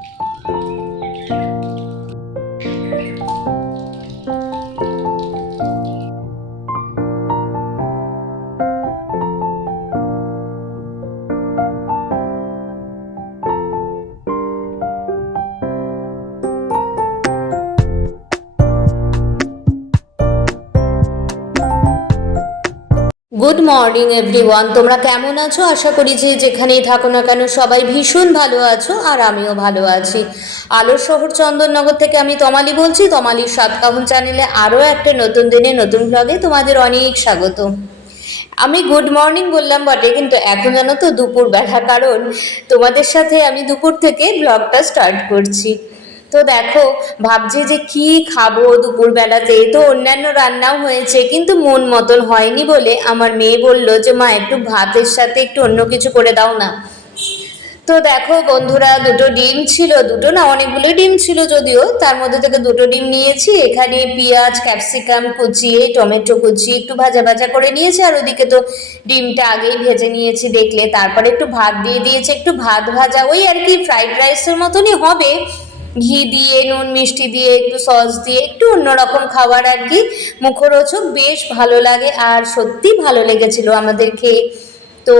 Good morning everyone, তোমরা কেমন আছো? আশা করি যে যেখানেই থাকো না কেন সবাই ভীষণ ভালো আছো, আর আমিও ভালো আছি। আলোর শহর চন্দননগর থেকে আমি তমালি বলছি। তমালির সাতকাহন চ্যানেলে আরও একটা নতুন দিনে নতুন ব্লগে তোমাদের অনেক স্বাগত। আমি গুড মর্নিং বললাম বটে, কিন্তু এখন জানো তো দুপুরবেলা, কারণ তোমাদের সাথে আমি দুপুর থেকে ব্লগটা স্টার্ট করছি। তো দেখো, ভাবছি যে কি খাবো দুপুরবেলাতে। তো অন্যান্য রান্নাও হয়েছে, কিন্তু মন মতন হয়নি বলে আমার মেয়ে বলল যে মা একটু ভাতের সাথে একটু অন্য কিছু করে দাও না। তো দেখো বন্ধুরা, দুটো ডিম ছিল, দুটো না অনেকগুলো ডিম ছিল যদিও, তার মধ্যে থেকে দুটো ডিম নিয়েছি। এখানে পেঁয়াজ ক্যাপসিকাম কুচিয়ে, টমেটো কুচিয়ে একটু ভাজা ভাজা করে নিয়েছি, আর ওদিকে তো ডিমটা আগেই ভেজে নিয়েছি দেখলে। তারপরে একটু ভাত দিয়ে দিয়েছি, একটু ভাত ভাজা, ওই আর কি ফ্রাইড রাইসের মতনই হবে, ঘি দিয়ে নুন মিষ্টি দিয়ে একটু সস দিয়ে একটু অন্যরকম খাবার আর কি, মুখরোচক, বেশ ভালো লাগে। আর সত্যি ভালো লেগেছিল আমাদের খেয়ে। তো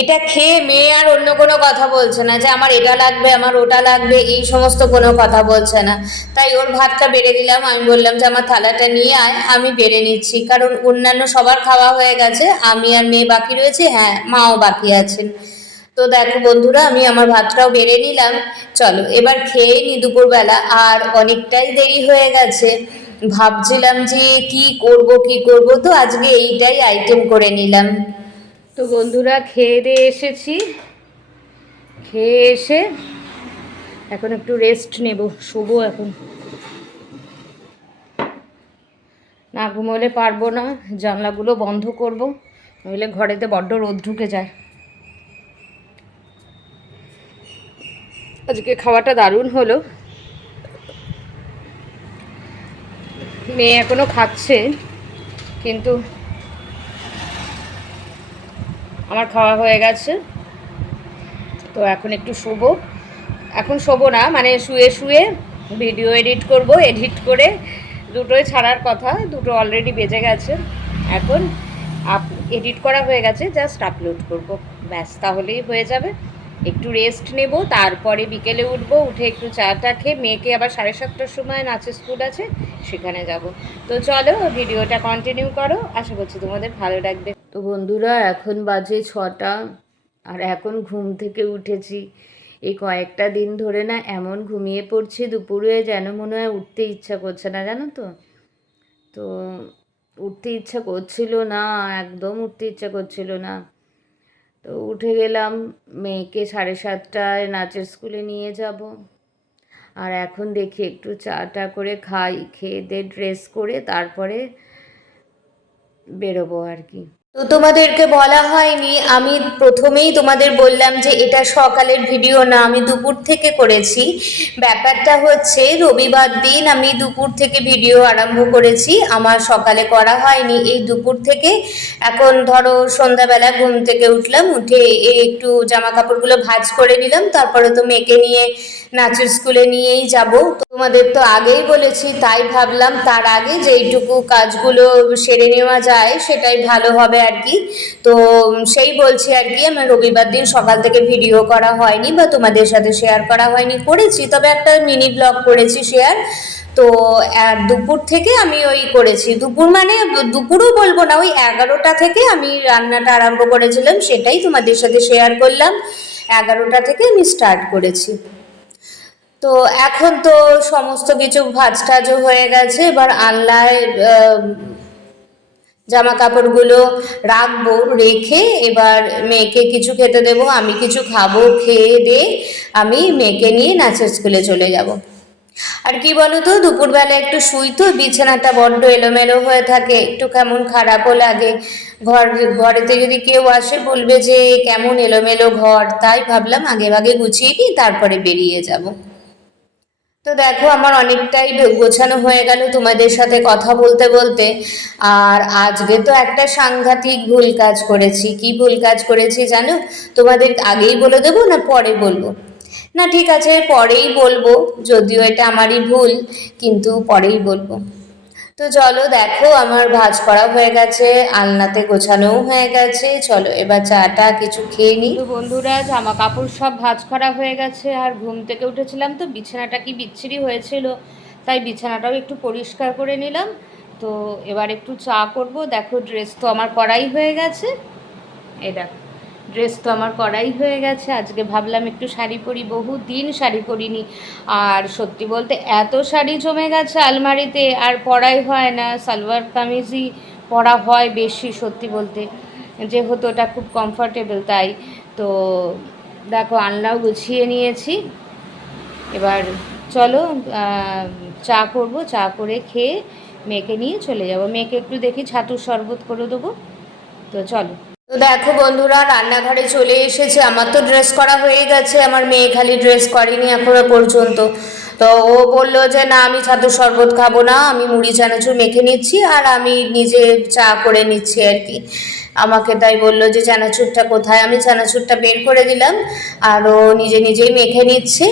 এটা খেয়ে মেয়ে আর অন্য কোনো কথা বলছে না যে আমার এটা লাগবে আমার ওটা লাগবে, এই সমস্ত কোনো কথা বলছে না। তাই ওর ভাতটা বেড়ে দিলাম। আমি বললাম যে আমার থালাটা নিয়ে আয়, আমি বেড়ে নিচ্ছি, কারণ অন্যান্য সবার খাওয়া হয়ে গেছে, আমি আর মেয়ে বাকি রয়েছে, হ্যাঁ মাও বাকি আছেন। তো দেখো বন্ধুরা, আমি আমার ভাতটাও বেড়ে নিলাম। চলো এবার খেয়ে নি দুপুরবেলা, আর অনেকটাই দেরি হয়ে গেছে। ভাবছিলাম যে কি করব কি করব, তো আজকে এইটাই আইটেম করে নিলাম। তো বন্ধুরা, খেয়ে দিয়ে এসেছি, খেয়ে এসে এখন একটু রেস্ট নেব, শোবো এখন। না ঘুমোলে পারবো না, জানলাগুলো বন্ধ করব, নইলে ঘরেতে বড্ড রোদ ঢুকে যায়। আজকে খাওয়াটা দারুণ হলো। মেয়ে এখনো খাচ্ছে, কিন্তু আমার খাওয়া হয়ে গেছে। তো এখন একটু শোবো, এখন শোবো না মানে শুয়ে শুয়ে ভিডিও এডিট করব, এডিট করে দুটোই ছাড়ার কথা, দুটো অলরেডি বেজে গেছে। এখন এডিট করা হয়ে গেছে, জাস্ট আপলোড করব, ব্যাস, তাহলেই হয়ে যাবে। একটু রেস্ট নেব, তারপরে বিকেলে উঠবো, উঠে একটু চাটা খেয়ে মেয়েকে আবার 7:30টার সময় নাচের স্কুল আছে, সেখানে যাব। তো চলো ভিডিওটা কন্টিনিউ করো, আশা করছি তোমাদের ভালো লাগবে। তো বন্ধুরা, এখন বাজে 6টা, আর এখন ঘুম থেকে উঠেছি। এই কয়েকটা দিন ধরে না এমন ঘুমিয়ে পড়ছি দুপুরে, যেন মনে হয় উঠতে ইচ্ছা করছে না, জানো তো। তো উঠতে ইচ্ছা করছিল না, একদম উঠতে ইচ্ছা করছিল না। তো উঠে গেলাম, মেয়েকে 7:30টায় নাচের স্কুলে নিয়ে যাব। আর এখন দেখি একটু চাটা করে খাই, খেয়ে দিয়ে ড্রেস করে তারপরে বেরোবো আর কি। তো তোমাদেরকে বলা হয়নি, আমি প্রথমেই তোমাদের বললাম যে এটা সকালের ভিডিও না, আমি দুপুর থেকে করেছি। ব্যাপারটা হচ্ছে রবিবার দিন আমি দুপুর থেকে ভিডিও আরম্ভ করেছি, আমার সকালে করা হয়নি, এই দুপুর থেকে। এখন ধরো সন্ধ্যাবেলা ঘুম থেকে উঠলাম, উঠে একটু জামা কাপড়গুলো ভাঁজ করে নিলাম, তারপরে তো মেয়েকে নিয়ে নাচের স্কুলে নিয়েই যাব। তোমাদের তো আগেই বলেছি, তাই ভাবলাম তার আগে যেইটুকু কাজগুলো সেরে নেওয়া যায় সেটাই ভালো হবে আর কি। তো সেই বলছি আর কি, আমার রবিবার দিন সকাল থেকে ভিডিও করা হয়নি বা তোমাদের সাথে শেয়ার করা হয়নি, করেছি তবে একটা মিনি ব্লগ করেছি শেয়ার। তো দুপুর থেকে আমি ওই করেছি, দুপুর মানে দুপুরও বলবো না, ওই 11টা থেকে আমি রান্নাটা আরম্ভ করেছিলাম, সেটাই তোমাদের সাথে শেয়ার করলাম। 11টা থেকে আমি স্টার্ট করেছি। তো এখন তো সমস্ত কিছু ভাজ টাজও হয়ে গেছে, এবার আনলায় জামা কাপড়গুলো রাখবো, রেখে এবার মেয়েকে কিছু খেতে দেবো, আমি কিছু খাবো, খেয়ে দিয়ে আমি মেয়েকে নিয়ে নাচের স্কুলে চলে যাব। আর কি বলো তো, দুপুরবেলা একটু শুই তো, বিছানাটা বড্ড এলোমেলো হয়ে থাকে, একটু কেমন খারাপও লাগে। ঘরেতে যদি কেউ আসে বলবে যে কেমন এলোমেলো ঘর, তাই ভাবলাম আগে ভাগে গুছিয়ে নিই, তারপরে বেরিয়ে যাব। তো দেখো, আমার অনেকটাই গোছানো হয়ে গেল তোমাদের সাথে কথা বলতে বলতে। আর আজকে তো একটা সাংঘাতিক ভুল কাজ করেছি। কি ভুল কাজ করেছি জানো? তোমাদের আগেই বলে দেবো না পরে বলবো? না ঠিক আছে, পরেই বলবো, যদিও এটা আমারই ভুল, কিন্তু পরেই বলবো। তো চলো, দেখো আমার ভাঁজ করা হয়ে গেছে, আলনাতে গোছানোও হয়ে গেছে, চলো এবার চাটা কিছু খেয়ে নিই। তো বন্ধুরা, জামা কাপড় সব ভাঁজ করা হয়ে গেছে, আর ঘুম থেকে উঠেছিলাম তো বিছানাটা কি বিচ্ছিরি হয়েছিল, তাই বিছানাটাও একটু পরিষ্কার করে নিলাম। তো এবার একটু চা করব। দেখো ড্রেস তো আমার করাই হয়ে গেছে, এই দেখো ড্রেস তো আমার করাই হয়ে গেছে। আজকে ভাবলাম একটু শাড়ি পরি, বহু দিন শাড়ি পরিনি। আর সত্যি বলতে এত শাড়ি জমে গেছে আলমারিতে, আর পরাই হয় না, সালোয়ার কামিজই পরা হয় বেশি সত্যি বলতে, যেহেতু ওটা খুব কমফর্টেবল তাই। তো দেখো আলনাও গুছিয়ে নিয়েছি। এবার চলো চা করব, চা করে খেয়ে মেয়েকে নিয়ে চলে যাব। মেয়েকে একটু দেখি ছাতুর শরবত করে দেবো। তো চলো। তো দেখো বন্ধুরা, রান্নাঘরে চলে এসেছে। আমার তো ড্রেস করা হয়ে গেছে, আমার মেয়ে খালি ড্রেস করেনি এখনো পর্যন্ত। তো ও বলল যে না, আমি ছাতুর শরবত খাবো না, আমি মুড়ি চানাচুর মেখে নিচ্ছি আর আমি নিজে চা করে নিচ্ছি আর কি। আমাকে তাই বললো যে চানাচুরটা কোথায়, আমি চানাচুরটা বের করে দিলাম আর ও নিজে নিজেই মেখে নিচ্ছে।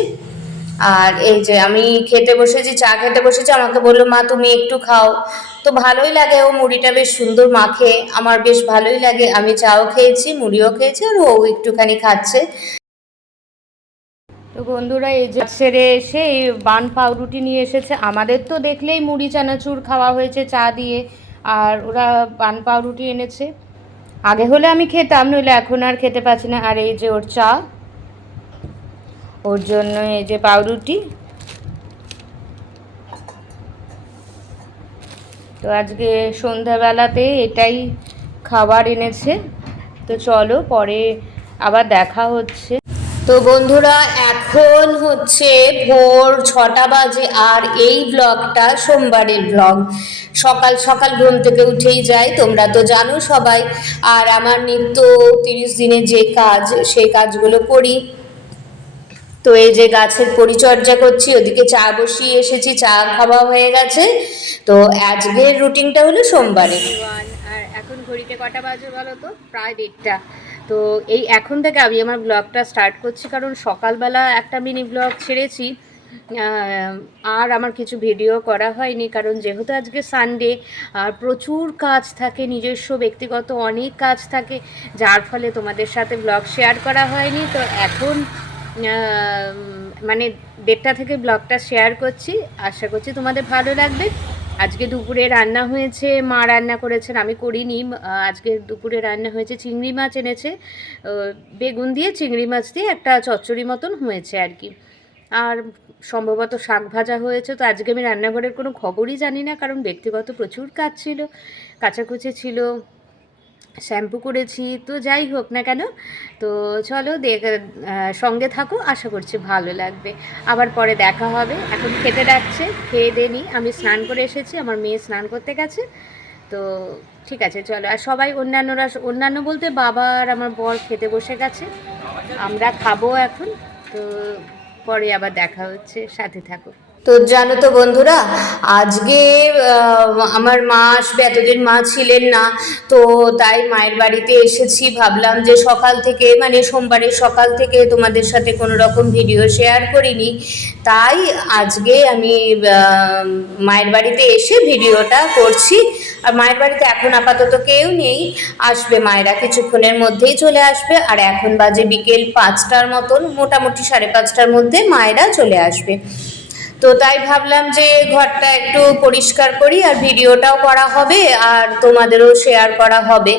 আর এই যে আমি খেতে বসেছি, চা খেতে বসেছি, আমাকে বললো মা তুমি একটু খাও। তো ভালোই লাগে, ও মুড়িটা বেশ সুন্দর মাখে, আমার বেশ ভালোই লাগে। আমি চাও খেয়েছি, মুড়িও খেয়েছি, আর ও একটুখানি খাচ্ছে। তো বন্ধুরা, এই যে সেরে এসে এই বান পাউরুটি নিয়ে এসেছে। আমাদের তো দেখলেই মুড়ি চানাচুর খাওয়া হয়েছে চা দিয়ে, আর ওরা বান পাউরুটি এনেছে। আগে হলে আমি খেতাম, নইলে এখন আর খেতে পাচ্ছি না। আর এই যে ওর চা, ওর জন্য এই যে পাউরুটি। তো আজকে সন্ধ্যাবেলাতে এটাই খাবার এনেছে। তো চলো পরে আবার দেখা হচ্ছে। তো বন্ধুরা, এখন হচ্ছে ভোর 6টা বাজে, আর এই ব্লগটা সোমবারের ব্লগ। সকাল সকাল ঘুম থেকে উঠেই যাই, তোমরা তো জানো সবাই। আর আমার নিত্য 30 দিনের যে কাজ, সেই কাজগুলো করি। তো এই যে গাছের পরিচর্যা করছি, ওদিকে চা বসিয়ে এসেছি, চা খাওয়া হয়ে গেছে। তো আজকের রুটিনটা হলো সোমবারে। আর এখন ঘড়িতে কটা বাজে বলো তো? প্রায় 1:30। তো এই এখন থেকে আমি আমার ব্লগটা স্টার্ট করছি, কারণ সকালবেলা একটা মিনি ব্লগ ছেড়েছি, আর আমার কিছু ভিডিও করা হয়নি, কারণ যেহেতু আজকে সানডে আর প্রচুর কাজ থাকে, নিজস্ব ব্যক্তিগত অনেক কাজ থাকে, যার ফলে তোমাদের সাথে ব্লগ শেয়ার করা হয়নি। তো এখন মানে 1:30 থেকে ব্লগটা শেয়ার করছি, আশা করছি তোমাদের ভালো লাগবে। আজকে দুপুরে রান্না হয়েছে, মা রান্না করেছেন, আমি করিনি। আজকে দুপুরে রান্না হয়েছে, চিংড়ি মাছ এনেছে, বেগুন দিয়ে চিংড়ি মাছ দিয়ে একটা চচ্চড়ি মতন হয়েছে আর কি। আর সম্ভবত শাক ভাজা হয়েছে। তো আজকে আমি রান্নাঘরের কোনো খবরই জানি না, কারণ ব্যক্তিগত প্রচুর কাজ ছিল, কাচাকুচি ছিল, শ্যাম্পু করেছি। তো যাই হোক না কেন, তো চলো সঙ্গে থাকো, আশা করছি ভালো লাগবে। আবার পরে দেখা হবে। এখন খেতে ডাকছে, খেয়ে দেনি। আমি স্নান করে এসেছি, আমার মেয়ে স্নান করতে গেছে। তো ঠিক আছে চলো। আর সবাই অন্যান্য বলতে বাবা আর আমার বর খেতে বসে গেছে, আমরা খাবো এখন। তো পরে আবার দেখা হচ্ছে, সাথে থাকো। তো জানো তো বন্ধুরা, আজকে আমার মা আসবে, এতদিন মা ছিলেন না। তো তাই মায়ের বাড়িতে এসেছি, ভাবলাম যে সকাল থেকে মানে সোমবারের সকাল থেকে তোমাদের সাথে কোনো রকম ভিডিও শেয়ার করিনি, তাই আজকে আমি মায়ের বাড়িতে এসে ভিডিওটা করছি। আর মায়ের বাড়িতে এখন আপাতত কেউ নেই, আসবে মায়েরা কিছুক্ষণের মধ্যেই চলে আসবে। আর এখন বাজে বিকেল 5টার মতন, মোটামুটি 5:30টার মধ্যে মায়েরা চলে আসবে। তো তাই ভাবলাম যে ঘরটা একটু পরিষ্কার করি, আর ভিডিওটাও করা হবে আর তোমাদেরও শেয়ার করা হবে।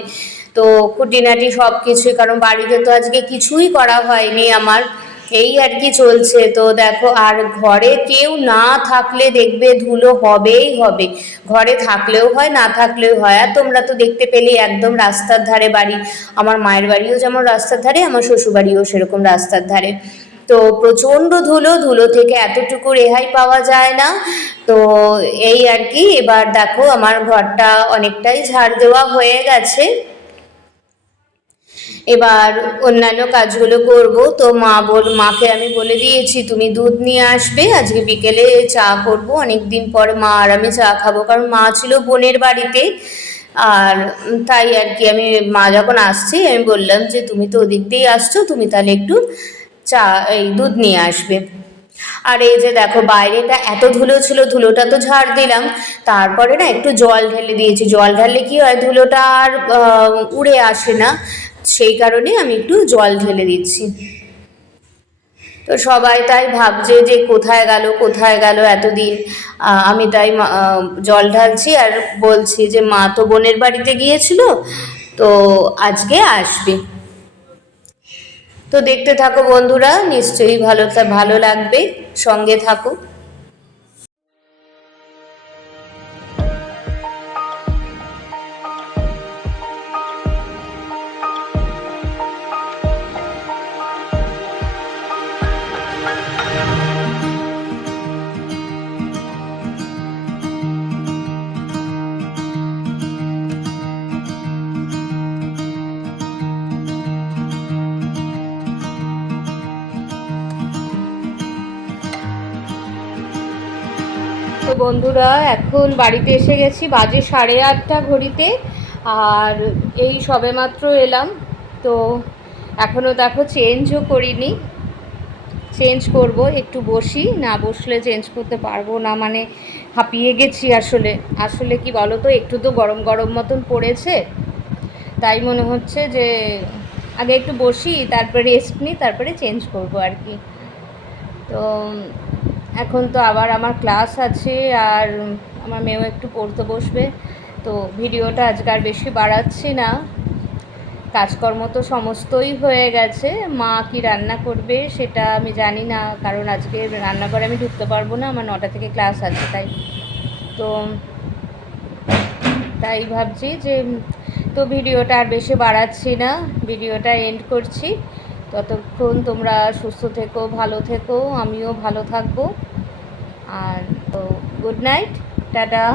তো খুঁটিনাটি সব কিছুই, কারণ বাড়িতে তো আজকে কিছুই করা হয়নি আমার, এই আর কি চলছে। তো দেখো, আর ঘরে কেউ না থাকলে দেখবে ধুলো হবেই হবে, ঘরে থাকলেও হয় না থাকলেও হয়। আর তোমরা তো দেখতে পেলে একদম রাস্তার ধারে বাড়ি, আমার মায়ের বাড়িও যেমন রাস্তার ধারে, আমার শ্বশুরবাড়িও সেরকম রাস্তার ধারে। তো প্রচণ্ড ধুলো, ধুলো থেকে এতটুকু রেহাই পাওয়া যায় না। তো এই আর কি। এবার দেখো আমার ঘরটা অনেকটাই ঝাড় দেওয়া হয়ে গেছে, এবার অন্যান্য কাজগুলো করব। তো মাকে আমি বলে দিয়েছি তুমি দুধ নিয়ে আসবে, আজকে বিকেলে চা করব, অনেক দিন পরে মা আর আমি চা খাবো, কারণ মা ছিল বোনের বাড়িতে। আর তাই আর কি, আমি মা যখন আসছি আমি বললাম যে তুমি তো ওদিক দিয়েই আসছো, তুমি তাহলে একটু চা এই দুধ নিয়ে আসবে। আর এই যে দেখো বাইরেটা এত ধুলো ছিল, ধুলোটা তো ঝাড় দিলাম, তারপরে না একটু জল ঢেলে দিয়েছি। জল ঢাললে কি হয়, ধুলোটা আর উড়ে আসে না, সেই কারণে আমি একটু জল ঢেলে দিচ্ছি। তো সবাই তাই ভাবছে যে কোথায় গেল কোথায় গেল এতদিন। আমি তাই জল ঢালছি আর বলছি যে মা তো বোনের বাড়িতে গিয়েছিল, তো আজকে আসবে। তো দেখতে থাকো বন্ধুরা, নিশ্চয়ই ভালো লাগবে, সঙ্গে থাকো। তো বন্ধুরা এখন বাড়িতে এসে গেছি, বাজে 8:30 ঘড়িতে। আর এই সবেমাত্র এলাম। তো এখনও দেখো চেঞ্জও করিনি, চেঞ্জ করব, একটু বসি, না বসলে চেঞ্জ করতে পারবো না, মানে হাঁপিয়ে গেছি আসলে। আসলে কি বলো তো, একটু তো গরম গরম মতন পড়েছে, তাই মনে হচ্ছে যে আগে একটু বসি, তারপরে রেস্ট নিই, তারপরে চেঞ্জ করব আর কি। তো এখন তো আবার আমার ক্লাস আছে, আর আমার মেয়েও একটু পড়তে বসবে। তো ভিডিওটা আজকে আর বেশি বাড়াচ্ছি না, কাজকর্ম তো সমস্তই হয়ে গেছে। মা কি রান্না করবে সেটা আমি জানি না, কারণ আজকে রান্নাঘরে আমি ঢুকতে পারবো না, আমার 9টা থেকে ক্লাস আছে। তো তাই ভাবছি যে তো ভিডিওটা আর বেশি বাড়াচ্ছি না, ভিডিওটা এন্ড করছি। ততক্ষণ তোমরা সুস্থ থেকো, ভালো থেকো, আমিও ভালো থাকবো। আর তো গুড নাইট, টাটা।